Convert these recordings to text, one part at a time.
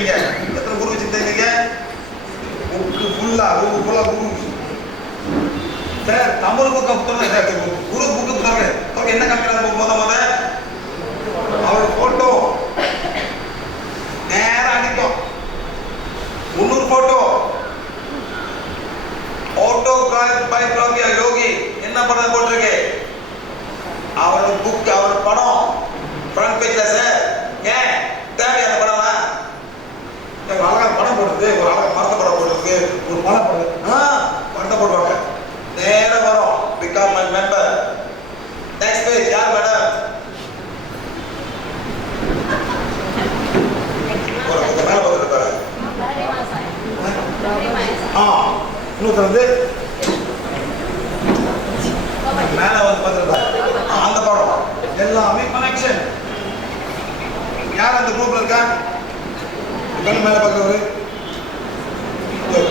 வச்சிருக்கீங்க? எத்தனை குரு வச்சிருக்கீங்க? புக்கு ஃபுல்லா புக்கு. சார் தமிழ் புக்கை குரு புக்கு புத்தகம் என்ன காமிக்கிறாங்க? முத அவர் போட்டோ நேரம் அடிக்கும். 300 போட்டோ ஆட்டோகிராஃபி யோகி என்ன படம் போட்டிருக்கு? அவர் புக், அவர் படம் ஃப்ரண்ட் பேஜ்ல. சார் ஏன் தேவையான படம்லாம் ஒரு அழகான படம் போடுறது, ஒரு அழகான மரத்த படம் போடுறதுக்கு ஒரு படம் போடுறது, படத்தை போடுவாங்க. நேரம் வரும். Become my member. Next page. யார் மேடம்? ஒரு மேல பார்த்துருப்பாரு. இன்னொருத்தர் வந்து மேல வந்து பார்த்துருப்பாரு. அந்த படம் எல்லாமே கனெக்ஷன். யார் அந்த குரூப்ல இருக்கா? மேல பார்க்கறவரு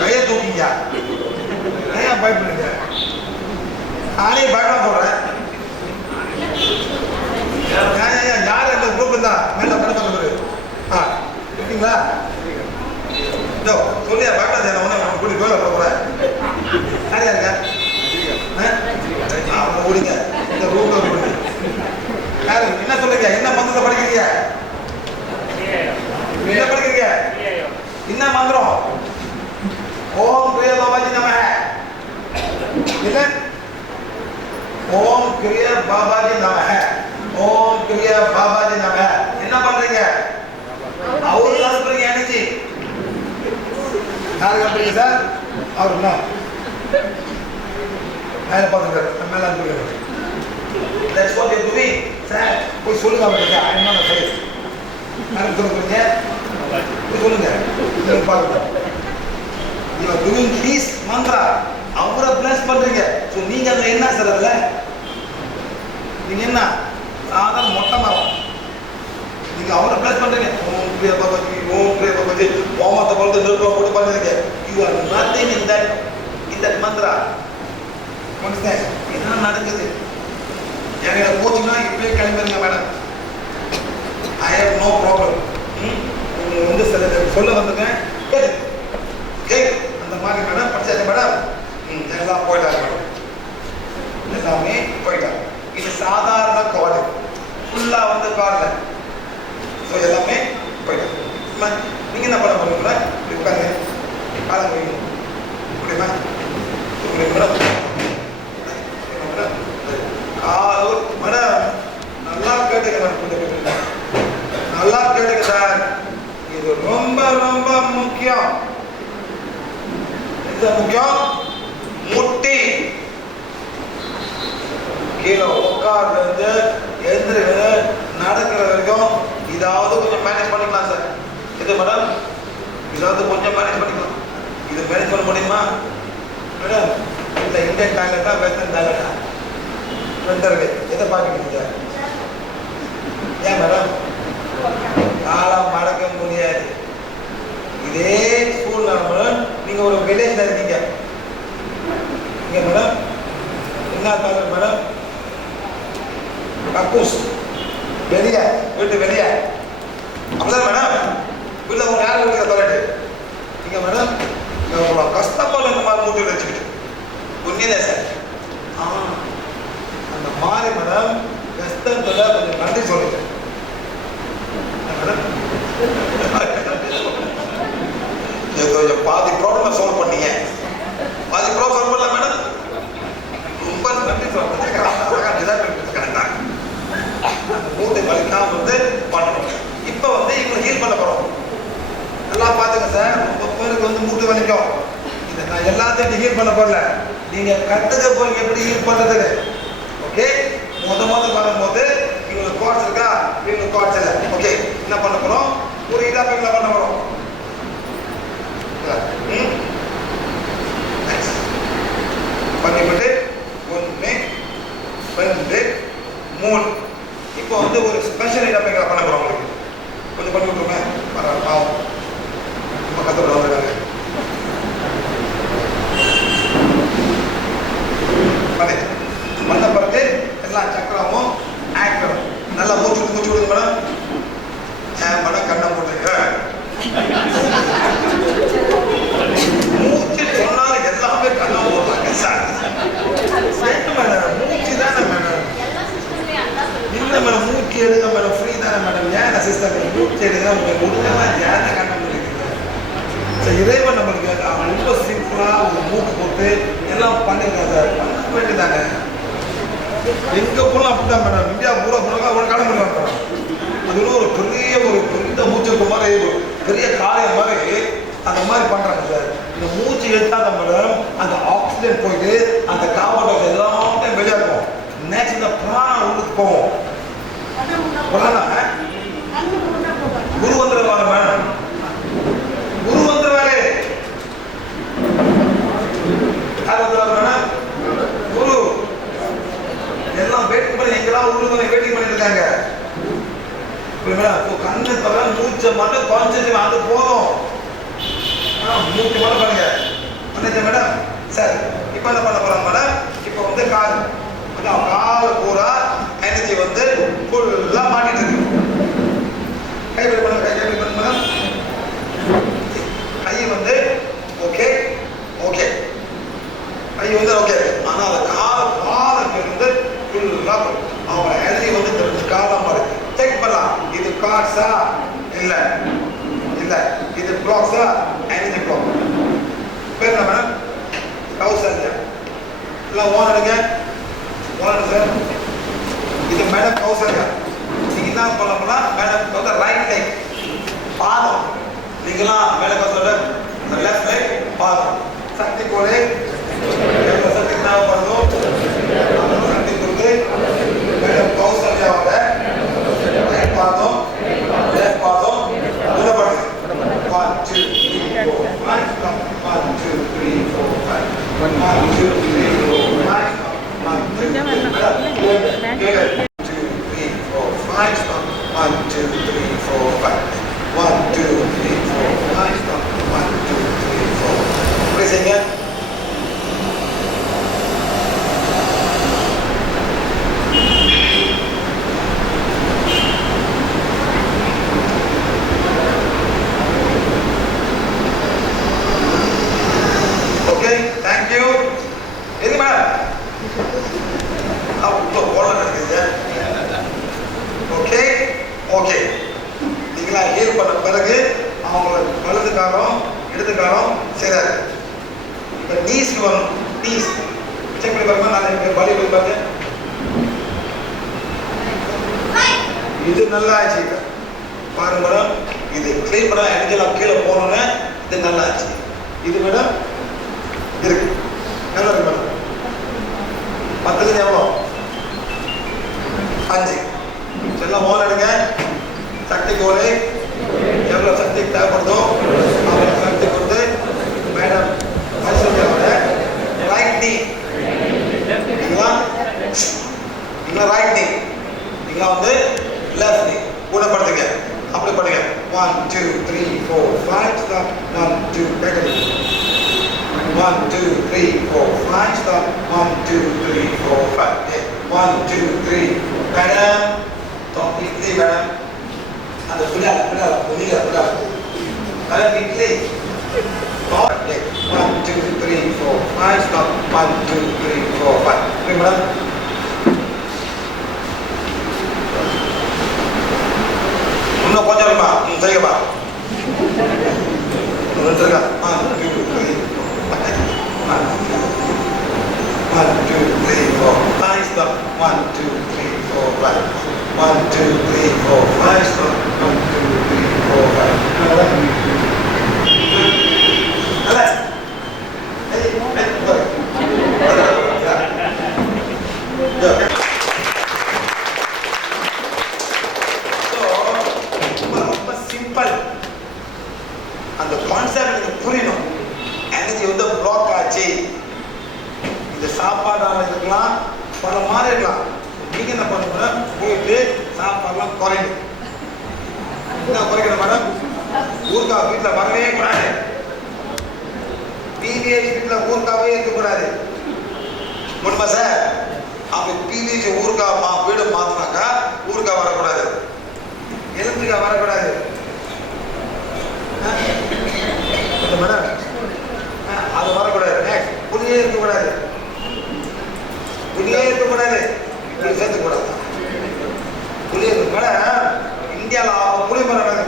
கையை தூக்கிங்க. ஏன் பயப்படுறீங்க? நானே பயப்பட சொல்றேன். யார் அந்த குரூப்ல இருந்தா மேல மேல பார்க்கறவரு? இருக்கீங்களா? சொல்லியா பயப்படாத. ஒன்னு கூட்டி கோயில போறேன். யாரையா இருக்க? ஓடிங்க இந்த ரூம்ல ஓடுங்க. யாரு என்ன சொல்றீங்க? என்ன மந்திரத்தை படிக்கிறீங்க? என்ன படிக்கிறீங்க? என்ன மந்திரம்? ஓம் கிரிய பாபாஜி நமஹ. இல்ல ஓம் கிரிய பாபாஜி நமஹ. ஓம் கிரிய பாபாஜி நமஹ. என்ன பண்றீங்க? அவரு தான் சொல்றீங்க. எனர்ஜி யாரு கம்பெனி சார்? அவரு என்ன மேல பார்த்துருக்காரு. மேல அனுப்பிடுறாரு. That's what you're doing. Sir போய் சொல்லுங்க அவருக்கு. என்ன சரி யாரும் சொல்லுங்க. போய் சொல்லுங்க. நீங்கள் பாருங்க. You are doing his mantra. அவரை பிளஸ் பண்றீங்க. ஸோ நீங்க அங்க என்ன சார்? அதுல நீங்க என்ன சாதாரண மொட்டை மரம். நீங்க அவரை பிளஸ் பண்றீங்க. ஓம் கிரிய பாபாஜி, ஓம் கிரிய பாபாஜி, ஓமத்தை பொழுது நிறுவனம் போட்டு பண்ணுறீங்க. You are nothing in that mantra. என்ன நடக்குது? என்கிட்ட போச்சுன்னா இப்பவே கிளம்பிடுங்க madam. I have no problem. வந்து சில சொல்ல வந்துருக்கேன். அந்த மாதிரி மேடம் படிச்சாச்சு மேடம். எல்லாம் போயிட்டாங்க மேடம். எல்லாமே போயிட்டாங்க. இது சாதாரண கார்டு. ஃபுல்லா வந்து கார்டுல. ஸோ எல்லாமே போயிட்டாங்க. நீங்க என்ன பண்ண போறீங்களா? உட்காருங்க. காலம் முடியும் முடியுமா? மேடம் மேடம் நல்லா கேட்டுக்க. நல்லா கேட்டுக்க சார். இது ரொம்ப ரொம்ப முக்கியம். இது முக்கியம். முட்டி கீழே உட்கார்ந்து எழுந்திருக்கிறது நடக்கிற வரைக்கும் இதாவது கொஞ்சம் மேனேஜ் பண்ணிக்கலாம் சார். இது மேடம் இதாவது கொஞ்சம் மேனேஜ் பண்ணிக்கலாம். இது மேனேஜ் பண்ண முடியுமா மேடம்? இந்த இந்தியன் டாய்லெட்டா வெஸ்டர்ன் டாய்லெட்டா? ரெண்டருக்கு எதை பார்க்குறீங்க? ஏன் மேடம் காலம் மடக்க முடியாது. இதே சூழ்நிலை நீங்க ஒரு வில்லேஜ்ல இருக்கீங்க. இங்க மேடம் என்ன டாய்லெட் மேடம்? கக்கூஸ் வெளியே, வீட்டு வெளியே. அப்படிதான் மேடம். வீட்டில் உங்க யாரும் இருக்கிற டாய்லெட் நீங்க மேடம் கஷ்டப்பட இந்த மாதிரி மூட்டையில் வச்சுக்கிட்டு உண்மையிலே சார். அந்த மாதிரி மேடம் கஷ்டத்துல கொஞ்சம் நன்றி சொல்லுங்க மேடம். கொஞ்சம் பாதி ப்ராப்ளம் சால்வ் பண்ணீங்க. பாதி ப்ராப்ளம் சால்வ் பண்ணல மேடம். ரொம்ப நன்றி சொல்றேன். மூட்டை வலிக்காம வந்து பண்ணணும். இப்போ வந்து இவங்க ஹீல் பண்ண போறோம். நல்லா பாத்துங்க சார். ரொம்ப பேருக்கு வந்து மூட்டை வலிக்கும். இதை நான் எல்லாத்தையும் ஹீல் பண்ண போறல. நீங்க கத்துக்க போய் எப்படி ஹீல் பண்றதுக்கு. ஓகே, முத பண்ணும்போது இவங்களுக்கு கார்ட்ஸ் இருக்கா? இவங்களுக்கு கார்ட்ஸ் இல்லை. ஓகே, என்ன பண்ண போறோம்? ஒரு இடாப்பிங்ல பண்ண போறோம். பண்ணிவிட்டு 1 2 3 இப்போ வந்து ஒரு ஸ்பெஷல் இடாப்பிங்ல பண்ண போறோம். உங்களுக்கு கொஞ்சம் பண்ணி விட்டுருங்க. பாவம் ரொம்ப கஷ்டப்பட வந்துருக்காங்க. பண்ண பிறகு எல்லாம் சக்கரமும் ஆக்டரும் நல்லா மூச்சு விடுங்க மேடம். மேடம் கண்ணை போட்டுருங்க. முடிஞ்சவன் தியானத்தை கண்ண முடியுது. இறைவன் நம்மளுக்கு ரொம்ப சிம்பிளாக ஒரு மூக்கு போட்டு எல்லாம் பண்ணிருக்காங்க சார். பண்ண வேண்டியதாங்க. எங்கே போகலாம் அப்படிதான் மேடம். இந்தியா பூரா போனாங்க அவ்வளோ காலம் பண்ணுவாங்க. அது ஒரு பெரிய மூச்சுக்கு மாதிரி பெரிய காயம் மாதிரி அந்த மாதிரி பண்ணுறாங்க சார். இந்த மூச்சு எடுத்தாத மேடம் அந்த ஆக்சிஜன் போயிட்டு அந்த கார்பன் டை ஆக்சைடு எல்லாமே வெளியே இருக்கும். நெக்ஸ்ட் இந்த பிராணம் உள்ளுக்கு போகும். குரு வந்துடுவாங்க மேடம். குரு வந்துடுவாரு. யார் வந்துடுவாங்க மேடம்? குரு. எல்லாம் வெயிட் பண்ணி எங்கெல்லாம் உள்ளுக்கு வெயிட்டிங் பண்ணிட்டு இருக்காங்க. கண்ணு தவிர மூச்சை மட்டும் குறைஞ்சிட்டு அது போதும். மூச்சு மட்டும் பண்ணுங்க. வந்துச்சு மேடம். சரி, இப்போ என்ன பண்ண போறாங்க மேடம்? இப்போ வந்து கால் பூரா எனர்ஜி வந்து ஃபுல்லா மாட்டிட்டு இருக்கு. கை பண்ணுங்க, கை பண்ணுங்க. கை வந்து ஓகே ஓகே, கை வந்து ஓகே. ஆனா அந்த காலுக்கு வந்து ஃபுல்லா அவங்க எனர்ஜி வந்து தெரிஞ்சு காலமா இருக்கு. செக் பண்ணலாம். இது கார்ட்ஸா இல்ல இல்ல இது பிளாக்ஸா? Energy black. பேர் என்ன மேடம்? கௌசல்யா. இல்ல ஓனருங்க, ஓனர் சார். இது மேடம் கௌசல்யா. நீங்க என்ன பண்ணலாம்னா மேடம் வந்து ரைட் லைக் பாதம். நீங்களாம் மேடம் கௌசல்யா லெஃப்ட் லைக் பாதம். சக்தி கோலே சக்தி தேவைப்படுதோ சக்தி கொடுத்து மேடம் கௌசல்யாவோட ரைட் பாதம் லெஃப்ட் பாதம் உடப்படுது. 1 2 3 4 5 1 2 3 4 5 1 2 3 4 5 1 2 3 4 5 1 2 3 4 5 1 2 3 4 5 1 2 3 4. Please again. Okay, thank you. Any madam? Okay okay. நீங்களா ஹீல் பண்ண பிறகு அவங்கள வலது காலம் இடது காலம் செய்றாரு. இப்போ நீஸ்க்கு வரும். நீஸ் செக் பண்ணி பாருங்க. நான் வலி போய் பார்த்தேன். இது நல்லா ஆச்சு பாருங்க மேடம். இது கிளீன் பண்ண எனர்ஜிலாம் கீழே போனோன்னே இது நல்லா ஆச்சு. இது மேடம் இருக்கு நல்லா இருக்கு மேடம். 10க்கு எவ்வளோ? 5. எல்லாம் ஓன் எடுங்க. சக்தி கோலை எவ்வளோ சக்தி தேவைப்படுதோ அவ்வளோ சக்தி கொடுத்து மேடம் மைசூரியோட ரைட் நீ இன்னும் ரைட் நீ நீங்களாம் வந்து லெஃப்ட் நீ கூடப்படுத்துங்க. அப்படி பண்ணுங்க. 1 2 3 4 5 stop. 1 2 பேக்கடி 1 2 3 4 5 stop. 1 2 3 4 5 1 2 3 madam top idli madam. அந்த புலால புனில புலால மேடம் இட்லி 1 2 3 4 5 stop. 1 2 3 4 5 மேடம். இன்னும் கொஞ்சம் இருப்பா. சரிங்கப்பா. வந்துருக்கா. 1 2 3 1 2 3 4 5 stop. 1 2 3 4 5 1 2 3 4 5 stop. 1 2 3 4 5 நல்லா ரொம்ப சிம்பிள். அந்த கான்செப்ட் எனக்கு புரியணும். எனர்ஜி வந்து பிளாக் ஆச்சு. இந்த சாப்பாடாக இருக்கலாம், பல மாதிரி இருக்கலாம். நீங்க என்ன பண்ணுங்க, போயிட்டு சாப்பாடுலாம் குறையும். என்ன குறைக்கணும் மேடம்? ஊறுகாய் வீட்டில் வரவே கூடாது. பிவிஹெச் வீட்டில் ஊறுகாவே இருக்கக்கூடாது. உண்மை சார். அப்படி பிவிஹெச் ஊறுகாய் வீடு மாற்றினாக்கா ஊறுகாய் வரக்கூடாது, எலும்புக்காய் வரக்கூடாது மேடம். அது வரக்கூடாது. புளியே இருக்கக்கூடாது, புளியே இருக்கக்கூடாது, சேர்த்துக்கூடாது. புளியே மேடம். இந்தியாவில் புளி மரம்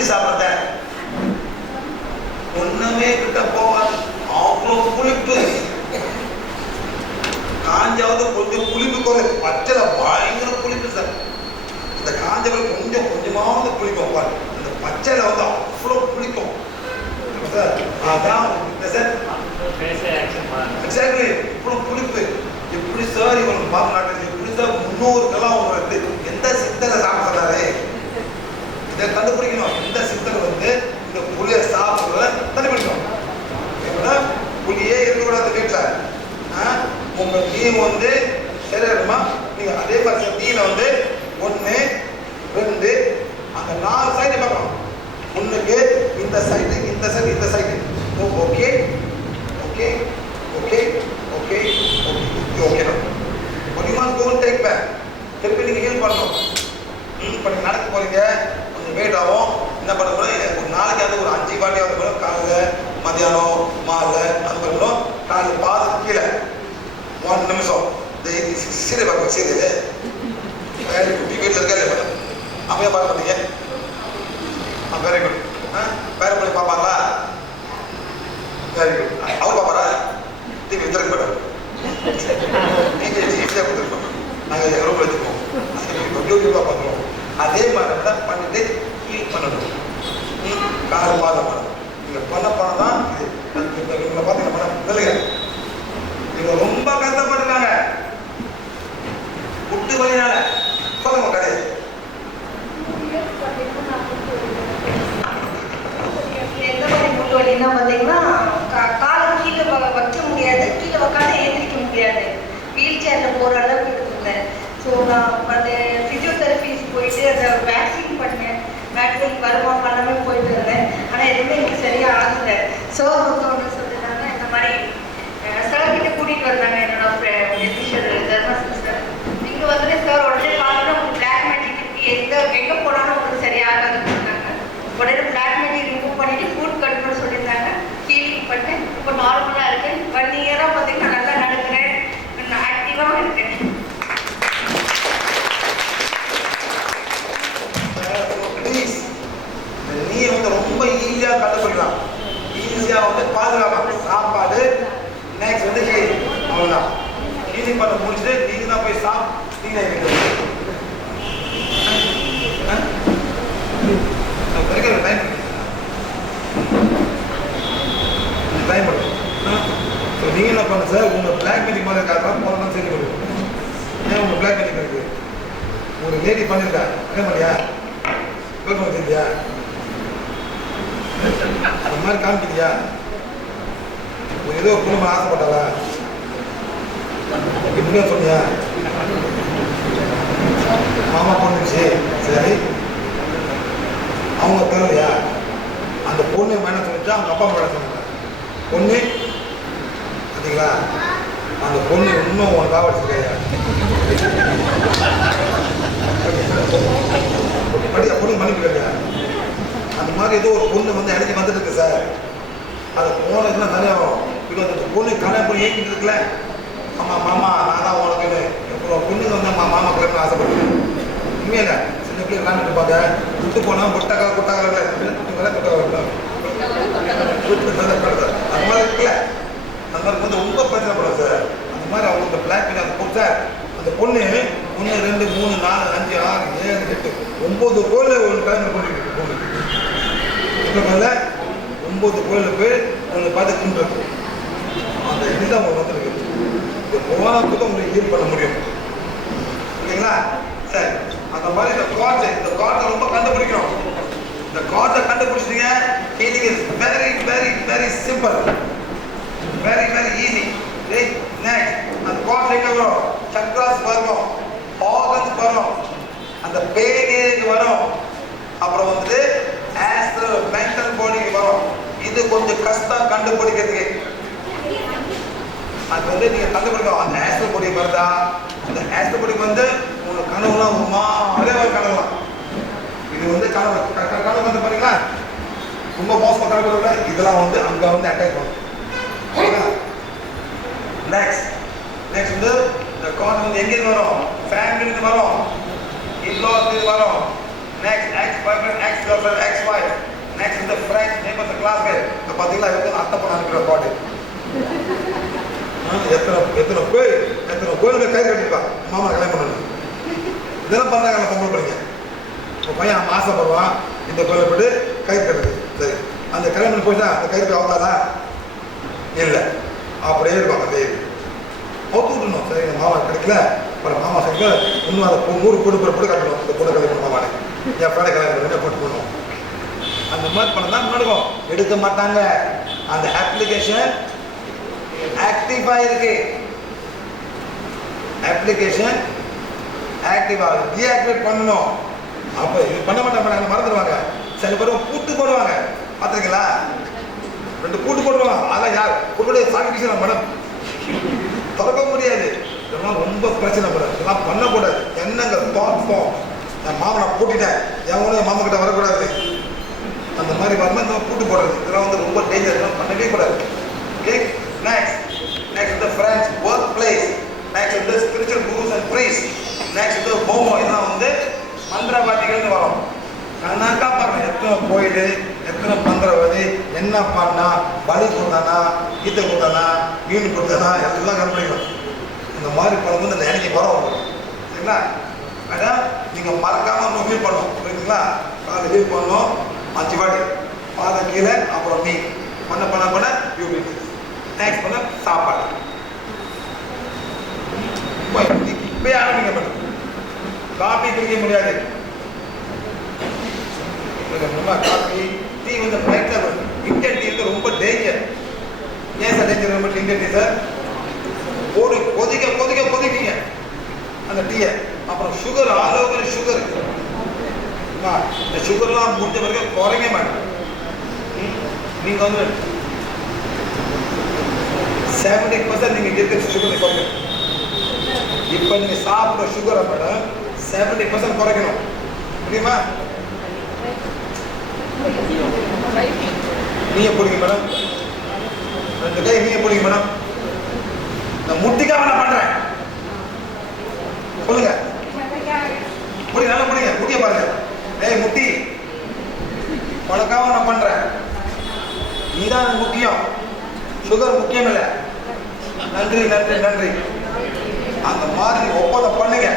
எப்படி சாப்பிட்றத ஒண்ணுமே கிட்ட போவாது. அவ்வளோ புளிப்பு. காஞ்சாவது கொஞ்சம் புளிப்பு குறையும். பச்சைல பயங்கர புளிப்பு சார். இந்த காஞ்சவரை கொஞ்சம் கொஞ்சமாவது புளிக்கும். இந்த பச்சைல வந்து அவ்வளோ புளிக்கும் சார். அதான் சார் எக்ஸாக்ட்லி இவ்வளோ புளிப்பு. எப்படி சார் இவங்க பாப்பா நாட்டு எப்படி சார் முன்னோருக்கெல்லாம் அவங்க எந்த சித்தரை சாப்பிட்றாரு இதை கண்டுபிடிக்கணும். எந்த சித்தர் வந்து இந்த புளியை சாப்பிட்றத கண்டுபிடிக்கணும். புளியே இருக்கக்கூடாது வீட்டில். உங்க டீம் வந்து சரிமா நீங்க அதே மாதிரி டீல வந்து 1 2 அந்த 4 சைடு பார்க்கணும். ஒண்ணுக்கு இந்த சைடு இந்த சைடு இந்த side. Okay okay okay okay okay okay மா டோன்ட் டேக் பேக். திருப்பி நீங்க ஹீல் பண்ணணும். இப்போ நீங்க நடக்க போறீங்க கொஞ்சம் வெயிட் ஆகும். என்ன பண்ண போறோம் ஒரு நாளைக்கு அது ஒரு 5 வாட்டியாவது போகணும். காலையில் மதியானம் மாலை அது பண்ணணும். காலையில் பாதம் கீழே 1 நிமிஷம். சீரை பார்க்க சீரை வெரி குட். வீட்டில் இருக்கா இல்லை மேடம் அப்படியே பார்க்க மாட்டீங்க. Very good. வேற பண்ணி பார்ப்பாங்களா? Very good. அவர் பார்ப்பாரா? டிவி வித்துருக்கு மேடம். நீங்கள் ஈஸியாக கொடுத்துருக்கோம். நாங்கள் எங்கள் ரூமில் வச்சுருக்கோம். யூடியூப்பாக பார்க்குறோம். அதே மாதிரி தான் பண்ணிட்டு ஹீல் பண்ணணும். கால் மாதம் பண்ணணும். நீங்கள் பண்ண பணம் தான் இது. இவங்களை பார்த்தீங்கன்னா மேடம் இல்லைங்க இவங்க ரொம்ப கஷ்டப்பட்டுருக்காங்க புட்டு வழினால. சொல்லுங்க கதை. எந்த மாதிரி புட்டு வலின்னா பார்த்தீங்கன்னா காலை கீழே வைக்க முடியாது, கீழே உட்காந்து எழுந்திரிக்க முடியாது, வீல் சேரில் போகிற அளவுக்கு இருந்தேன். ஸோ நான் அந்த ஃபிசியோதெரபிஸ் போயிட்டு அந்த வேக்சின் பண்ணேன். வேக்சின் வருமா எல்லாமே போயிட்டு இருந்தேன். ஆனால் எதுவுமே எனக்கு சரியாக ஆகலை. சார் ஒன்று சொல்லிட்டாங்க இந்த மாதிரி சார்கிட்ட கூட்டிகிட்டு வந்தாங்க என்னோட ஃபிசிஷியர் தர்மசன் சார். இங்கே வந்துட்டு சார் உடனே பார்க்கணும் உங்களுக்கு பிளாக் மேஜிக் இருக்குது, எங்கே போனாலும் உங்களுக்கு சரியாகாதுன்னு சொன்னாங்க. உடனே பிளாக் மேஜிக் ரிமூவ் பண்ணிவிட்டு ஃபுட் கட்டுன்னு சொல்லியிருந்தாங்க. ஹீலிங் பண்ணேன். இப்போ நார்மலாக இருக்கேன். 1 இயராக பார்த்தீங்கன்னா நல்லா நடக்கிறேன், நான் ஆக்டிவாக இருக்கேன். நீ வந்து ரொம்ப ஈஸியாக கண்டுபிடிக்கலாம். ஈஸியாக வந்து பாதுகாக்கலாம். சாப்பாடு நெக்ஸ்ட் வந்து ஹீலிங். அவ்வளோதான். ஹீலிங் பண்ண முடிச்சுட்டு நீங்கள் தான் போய் சாப்பிட்டீங்க. டைம் டைம் பண்ணுங்க. நீங்கள் என்ன பண்ண சார் உங்கள் பிளாக் மேஜிக் மாதிரி இருக்காங்க போனால் சரி பண்ணுவோம். ஏன் உங்கள் பிளாக் மேஜிக் இருக்கு ஒரு லேடி பண்ணியிருக்கா என்ன பண்ணியா கேட்க வச்சிருக்கியா அந்த மாதிரி காமிக்கிறியா? ஏதோ குடும்பம் ஆசைப்பட்டாளா இப்படியா சொன்னியா? மாமா பொண்ணுச்சு சரி அவங்க தேவையா? அந்த பொண்ணு மேலே சொல்லிச்சா அவங்க அப்பா மேலே சொன்னாங்க பொண்ணு பார்த்தீங்களா? அந்த பொண்ணு இன்னும் உன் காவடிச்சிருக்கையா? படியா பொண்ணு மன்னிப்பு அந்த மாதிரி ஏதோ ஒரு பொண்ணு வந்து அடிச்சு வந்துட்டு இருக்கு சார். அதை போனதுன்னா நிறையா இப்போ அந்த பொண்ணு கல்யாணம் பண்ணி ஏங்கிட்டு இருக்குல்ல. ஆமாம் மாமா நான் தான் உனக்குன்னு இப்போ பொண்ணுங்க வந்து மாமா கிளம்பி ஆசைப்படுறேன். உண்மையில சின்ன பிள்ளை விளாண்டுட்டு இருப்பாங்க. விட்டு போனால் குட்டக்கா குட்டக்கா அந்த மாதிரி இருக்குல்ல. அந்த மாதிரி வந்து ரொம்ப பிரச்சனை படும் சார். அந்த மாதிரி அவங்க இந்த பிளாக் பண்ணி அந்த பொண்ணு சார் அந்த பொண்ணு 1 2 3 4 5 6 7 8 9 கோயில் ஒரு கல்யாணம் பண்ணிருக்கு பொண்ணு. இப்போ 9 கோயிலில் போய் அவங்க பார்த்து கும்பிட்டு அந்த இதுதான் அவங்க வந்துருக்கு. இப்போ போனால் கூட உங்களை ஹீல் பண்ண முடியும் இல்லைங்களா? சரி அந்த மாதிரி இந்த கார்டை ரொம்ப கண்டுபிடிக்கணும். இந்த கார்டை கண்டுபிடிச்சிங்க healing is very very very simple, very very easy. Next அந்த கார்டு எங்கே வரும்? சக்ராஸ் வரும், ஆர்கன்ஸ் வரும், அந்த பெயின் வரும், அப்புறம் வந்து ஆஸ்ட்ரல் மென்டல் பாடிக்கு வரும். இது கொஞ்சம் கஷ்டம் கண்டுபிடிக்கிறதுக்கு. அது வந்து நீங்கள் கண்டுபிடிக்கணும். அந்த ஆஸ்ட்ரல் பாடி வருதா? அந்த ஆஸ்ட்ரல் பாடிக்கு வந்து உங்களுக்கு கனவுலாம் வருமா? அதே மாதிரி கனவுலாம் இது வந்து கனவு வந்து பாருங்களா ரொம்ப மோசமாக கனவு. இதெல்லாம் வந்து அங்கே வந்து அட்டாக் பண்ணும். நெக்ஸ்ட் வந்து இந்த கார்டு வந்து எங்கேருந்து வரும்? ஃபேமிலிருந்து வரும், இன்லாஸ்லேருந்து வரும். Next ex boyfriend, ex girlfriend, ex wife, கிளாஸ்க்கு இப்போ பார்த்தீங்களா இவங்க அத்தை பண்ண அனுப்பிற பாட்டு எத்தனை கோயிலுக்கு கயிறு கட்டிருப்பா மாமா கல்யாணம் பண்ணணும் இதெல்லாம் பண்ணாங்க பொம்பளை பிள்ளைங்க இப்போ பையன் ஆசைப்படுவான் இந்த கோயிலை போட்டு கயிறு கட்டுறது சரி அந்த கல்யாணம் போயிட்டா அந்த கயிறு அவ்வளோதா இல்லை அப்படியே இருக்கும் அந்த கயிறு அவுத்து விட்டுணும் சரி எங்கள் மாமா கிடைக்கல அப்புறம் மாமா சைக்கிள் இன்னும் அதை 100 பொண்ணு போட்டு கட்டணும் இந்த பொண்ணு கல்யாணம் மாமானே என் ஃப்ரெண்டை கல்யாணம் பண்ணி போட்டு பண்ணுவோம் அந்த மாதிரி பண்ண தான் நடக்கும் எடுக்க மாட்டாங்க அந்த அப்ளிகேஷன் ஆக்டிவா இருக்கு அப்ளிகேஷன் ஆக்டிவா டீஆக்டிவேட் பண்ணணும் அப்போ இது பண்ண மாட்டாங்க மறந்துடுவாங்க சில பேர் பூட்டு போடுவாங்க பார்த்துருக்கீங்களா 2 பூட்டு போடுவாங்க அதெல்லாம் யார் உங்களுடைய சாட்டிஃபிகேஷன் மேடம் திறக்க முடியாது இதெல்லாம் ரொம்ப பிரச்சனை மேடம் இதெல்லாம் பண்ணக்கூடாது என்னங்க பார்ப்போம் என் மாமனை பூட்டிட்டேன் எவனும் என் மாமா கிட்ட வரக்கூடாது அந்த மாதிரி வரணும் இந்த பூட்டு போடுறது இதெல்லாம் வந்து ரொம்ப டேஞ்சர் இதெல்லாம் பண்ணவே கூடாது ஓகே நெக்ஸ்ட் இந்த ஃப்ரெண்ட்ஸ் ஒர்க் பிளேஸ் நெக்ஸ்ட் இந்த spiritual gurus and priest next இந்த ஹோமோ இதெல்லாம் வந்து மந்திரவாதிகள்னு வரும் கண்ணாக்கா பாருங்க எத்தனை கோயில் எத்தனை மந்திரவாதி என்ன பண்ணா பலி கொடுத்தானா கீத்தை கொடுத்தானா மீன் கொடுத்தானா எல்லாம் கண்டுபிடிக்கணும் இந்த மாதிரி பண்ணும்போது அந்த எனக்கு வரும் சரிங்களா அதான் நீங்கள் மறக்காமல் ரிவ்யூ பண்ணணும் புரியுதுங்களா காலை ரிவ்யூ பண்ணணும் 5 வாட்டி பாதை கீழே அப்புறம் நீ பண்ண யூ நெக்ஸ்ட் பண்ண சாப்பாடு இப்போ ஆரம்பிங்க மேடம் காபி குடிக்க முடியாது காபி டீ வந்து பயங்கர இந்தியன் டீ வந்து ரொம்ப டேஞ்சர் ஏன் சார் டேஞ்சர் ரொம்ப இந்தியன் டீ சார் போடு கொதிக்கீங்க அந்த டீயை அப்புறம் சுகர் ஆல் ஓவர் சுகர் இந்த சுகர்லாம் முடிஞ்ச பிறகு குறைங்க மாட்டேன் நீங்கள் வந்து 70% நீங்கள் இருக்கிற சுகர் குறைங்க இப்போ நீங்கள் சாப்பிட்ற சுகரை மேடம் 70% குறைக்கணும் முடியுமா நீங்க போடுங்க மேடம் 2 கை நீங்க போடுங்க மேடம் நான் முட்டிக்காக நான் பண்றேன் சொல்லுங்க முடி நல்லா முடிங்க முட்டிய பாருங்க ஏய் முட்டி பழக்காக நான் பண்றேன் நீதான் முக்கியம் சுகர் முக்கியம் இல்லை நன்றி அந்த மாதிரி ஒப்பந்தம் பண்ணுங்க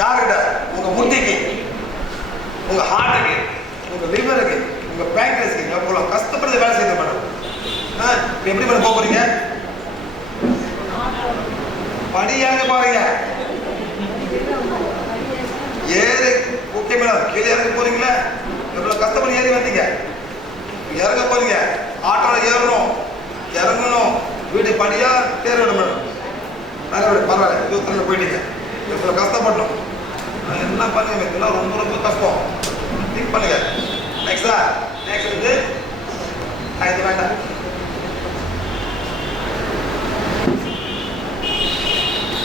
யாருக்கிட்ட உங்க முட்டிக்கு உங்க ஹார்ட்டுக்கு உங்க லிவருக்கு உங்க பேங்க்ரஸ்க்கு எவ்வளவு கஷ்டப்படுறது வேலை செய்யுங்க மேடம் எப்படி மேடம் போக போறீங்க படியாக பாருங்க ஏறு ஓகே மேடம் கீழே இறங்க போறீங்களா எவ்வளவு கஷ்டப்பட்டு ஏறி வந்தீங்க இறங்க போறீங்க ஆட்டோல ஏறணும் இறங்கணும் வீட்டு படியா தேர் விட மேடம் பரவாயில்ல 22 போயிட்டீங்க எவ்வளவு கஷ்டப்பட்டோம் என்ன பண்ணுங்க இதெல்லாம் ரொம்ப கஷ்டம் திங்க் பண்ணுங்க நெக்ஸ்ட் வந்து இது வேண்டாம்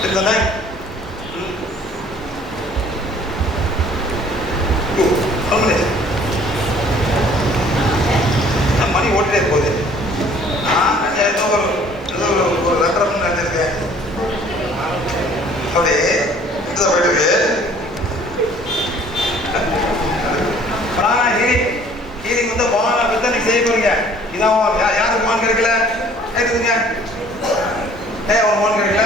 இதுதானே மணி ஓட்டிட்டே போகுது நான் ஏதோ ஒரு 2.5 மணி நினைச்சிருக்கேன் அப்படியே இதுதான் போயிடுது ஹீலிங் வந்து வான பத்தி நீங்க செய்ய போறீங்க இதான் யாருக்கு வான் கிடைக்கல ஏத்துக்குங்க ஒரு வான் கிடைக்கல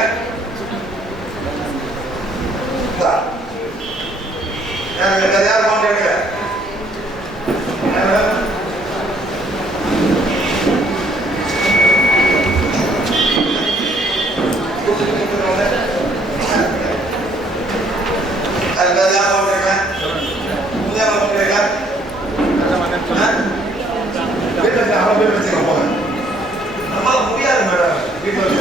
யாருக்கு வான் கிடைக்கல முடியாது மேடம் வீட்டில்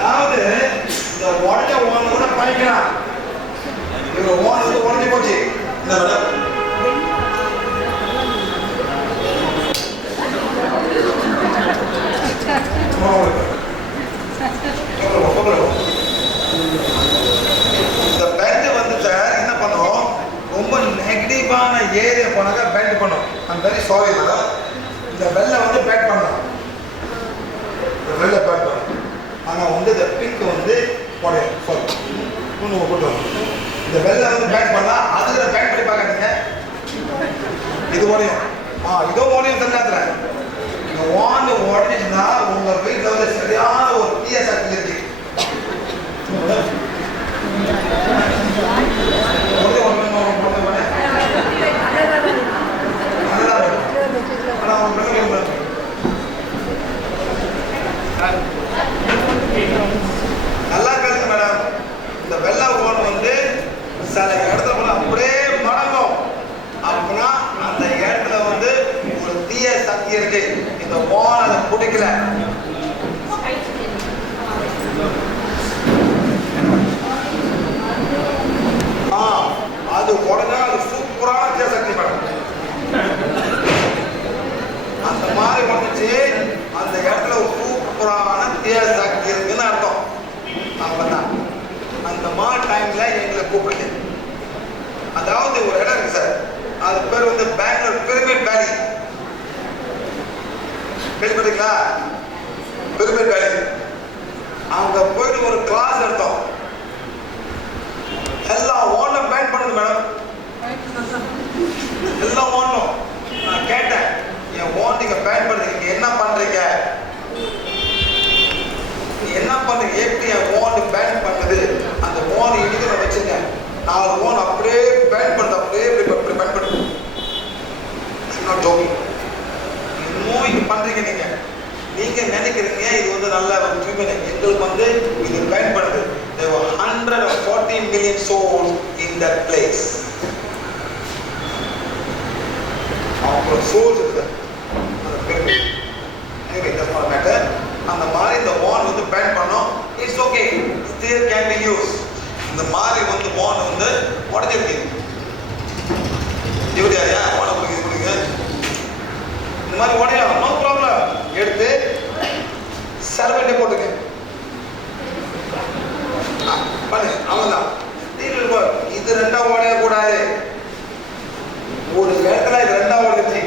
அதாவது இந்த உடஞ்ச ஓன கூட பண்ணிக்கலாம் இவங்க ஓன வந்து உடஞ்சி போச்சு இந்த மேடம் இந்த பெல்ட் வந்து சார் என்ன பண்ணும் ரொம்ப நெகட்டிவான ஏரியா போனாக்கா பெல்ட் பண்ணும் ஐம் வெரி சாரி மேடம் இந்த வெள்ளை வந்து பேக் பண்ணலாம், இந்த வெள்ளை பேக் பண்ணலாம். ஆனால் வந்து இந்த பிங்க் வந்து உடையும். சாரி இன்னும் போட்டு இந்த வெள்ளை வந்து பேக் பண்ணலாம். அதுல பேக் பண்ணி பார்க்காதீங்க, இது உடையும். இதோ உடையும் தெரியாதுல. இந்த வாண்டு உடஞ்சிச்சுன்னா உங்க வீட்டில் வந்து சரியான ஒரு தீய சக்தி இருக்கு. நல்லா கேளுங்க மேடம், இந்த வெள்ளை ஓன் வந்து சில இடத்துல போல அப்படியே மடங்கும். அப்படின்னா அந்த இடத்துல வந்து ஒரு தீய சக்தி இருக்கு. இந்த ஓன் அதை பிடிக்கல. அது உடனே அது சூப்பரான தீய சக்தி மேடம். அந்த மாதிரி உடஞ்சி அந்த இடத்துல ஒரு சூப்பரான தீய சக்தி இருக்குன்னு அர்த்தம். அப்பதான் அந்த மாதிரி டைம்ல எங்களை கூப்பிடுங்க. அதாவது ஒரு இடம் இருக்கு சார், அது பேர் வந்து பெங்களூர் பிரமிட் வேலி. கேள்விப்பட்டீங்களா? பிரமிட் வேலி. அங்க போயிட்டு ஒரு கிளாஸ் எடுத்தோம். எல்லாம் ஓனம் பேன் பண்ணுது மேடம், எல்லாம் ஓனும். நான் கேட்டேன், என் ஓன் நீங்க பேன் பண்ணுறீங்க, நீங்க என்ன பண்றீங்க, நீ என்ன பண்றீங்க, எப்படி என் ஓன் பேன் பண்ணுது? அந்த ஓன் இடிக்கிற வச்சுங்க, 4 ஓன் அப்படியே பேன் பண்ணுது, அப்படியே இப்படி பேன் பண்ணுது. இன்னும் இது பண்றீங்க நீங்க. நீங்க நினைக்கிறீங்க இது வந்து நல்ல ஒரு ஹியூமன். எங்களுக்கு வந்து இது பேன் பண்ணுது. There were 140 million souls in that place. அவங்க souls இருக்கு. Anyway, that's not matter. அந்த மாதிரி இந்த வான் வந்து பேன் பண்ணோம். It's okay. Still can be used. இந்த மாதிரி வந்து வான் வந்து உடைஞ்சிருக்கு. இப்படி ஐயா வான் கொடுங்க. இந்த மாதிரி உடையலாம், நோ ப்ராப்ளம். எடுத்து சர்வெண்ட்டை போட்டுங்க. பண்ணு அவன்தான். இது 2ஆ உடைய கூடாது. ஒரு இடத்துல இது 2ஆ உடைச்சு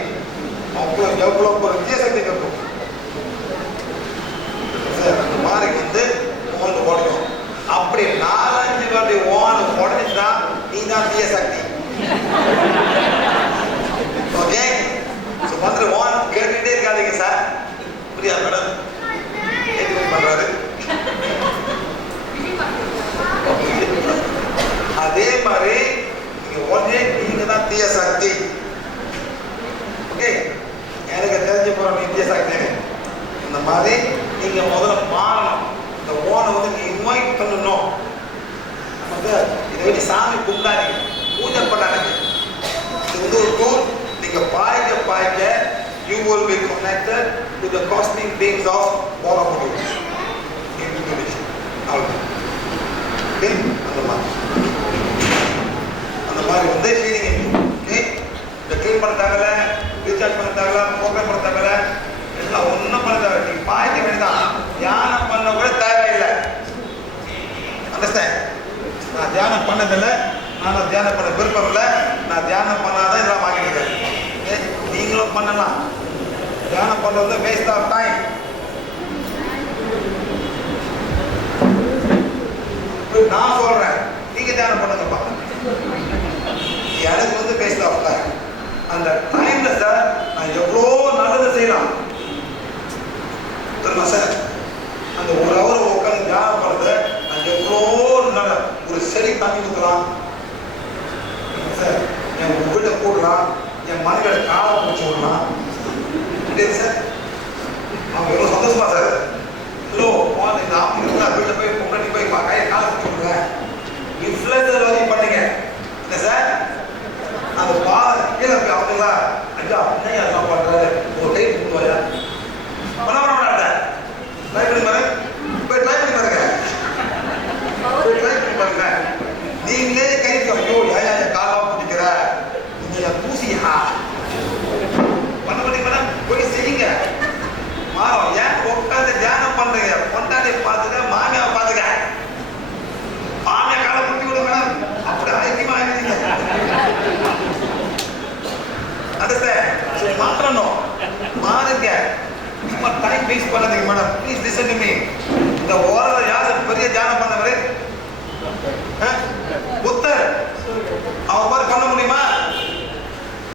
அவ்வளவு எவ்வளவு ஒரு வித்தியாசத்தை இருக்கும். அந்த மாதிரி வந்து ஓன் உடையும். அப்படி 4-5 வாட்டி ஓன் உடஞ்சுன்னா நீ தான் தீய சக்தி. ஓகே, வந்து ஓன் கேட்டுக்கிட்டே இருக்காதீங்க சார். புரியா மேடம்? எதுவும் பண்றாரு. அதே மாதிரி நீங்க ஒன்றே நீங்க தான் தீய சக்தி. ஓகே, எனக்கு தெரிஞ்ச போறோம் நீ தீய சக்தி. இந்த மாதிரி நீங்க முதல்ல மாறணும். இந்த ஓனை வந்து நீ இன்வைட் பண்ணணும். வந்து இதை வச்சு சாமி கும்பிடாதீங்க, பூஜை பண்ணாதீங்க. இது வந்து ஒரு டூல். நீங்க பாய்க்க பாய்க்க you will be connected to the cosmic beings of Bolamudu in Indonesia. Okay, அந்த மாதிரி வந்து ஃபீலிங். ஓகே, இந்த க்ளீன் பண்ண தேவையில்ல, ரீசார்ஜ் பண்ண தேவையில்ல, ப்ரோக்ராம் பண்ண தேவையில்ல, எல்லாம் ஒன்றும் பண்ண தேவை. நீ பாய்க்க வேண்டியதான். தியானம் பண்ண கூட தேவையில்லை. அண்டர்ஸ்டாண்ட்? நான் தியானம் பண்ணதில்லை, நான் தியானம் பண்ண விருப்பம் இல்லை. நான் தியானம் பண்ணாதான் இதெல்லாம் வாங்கிக்கிறேன். நீங்களும் பண்ணலாம். தியானம் பண்ணுறது வேஸ்ட் ஆஃப் டைம். நான் சொல்றேன், நீங்க தியானம் பண்ணுங்கப்பா. எனக்கு வந்து வேஸ்ட் ஆஃப் டைம். அந்த டைம்ல சார் நான் எவ்வளோ நல்லது செய்யலாம் தெரியுமா சார்? அந்த 1 hour உட்காந்து தியானம் பண்ணுறது நான் எவ்வளோ நல்ல ஒரு செடி தண்ணி ஊற்றலாம் சார், என் வீட்டை போடலாம், என் மனைவியோட காலை பிடிச்சி விடலாம். சார் அவங்க எவ்வளோ சந்தோஷமா சார். ஹலோ இந்த ஆஃபீஸ் வீட்டில் போய் முன்னாடி போய் கையை காலை பிடிச்சி விடுங்க. இன்ஃப்ளூயன்சர் வரையும் பண்ணுங்க. இல்லை சார், அந்த பாதை கீழே போய் அவங்களா ஐயா என்ன அதெல்லாம் பண்ணுறாரு, ஒரு டைம் கொடுத்துவாயா பண்ண மாட்டேன். ட்ரை பண்ணி பாருங்க, போய் ட்ரை பண்ணி பாருங்க, போய் ட்ரை பண்ணி பாருங்க. நீங்களே கை ஐயோ ஏன் என் காலம் பிடிக்கிற, நீங்கள் பூசியா பண்ண மாட்டீங்க. போய் செய்யுங்க, மாறும். ஏன் உட்காந்து தியானம் பண்றீங்க? பொண்டாட்டி பார்த்துக்க, மாமியாவை பார்த்துக்க. மாமியா காலை பிடிச்சி விடுங்க அப்படி ஐக்கியமா ஆகிடுங்க. அண்டர்ஸ்டாண்ட்? மாறணும், மாறுங்க. சும்மா டைம் வேஸ்ட் பண்ணாதீங்க madam. Please listen to me. இந்த ஓரளவு யாரு பெரிய தியானம் பண்ணவரு? புத்தர். அவர் மாதிரி பண்ண முடியுமா?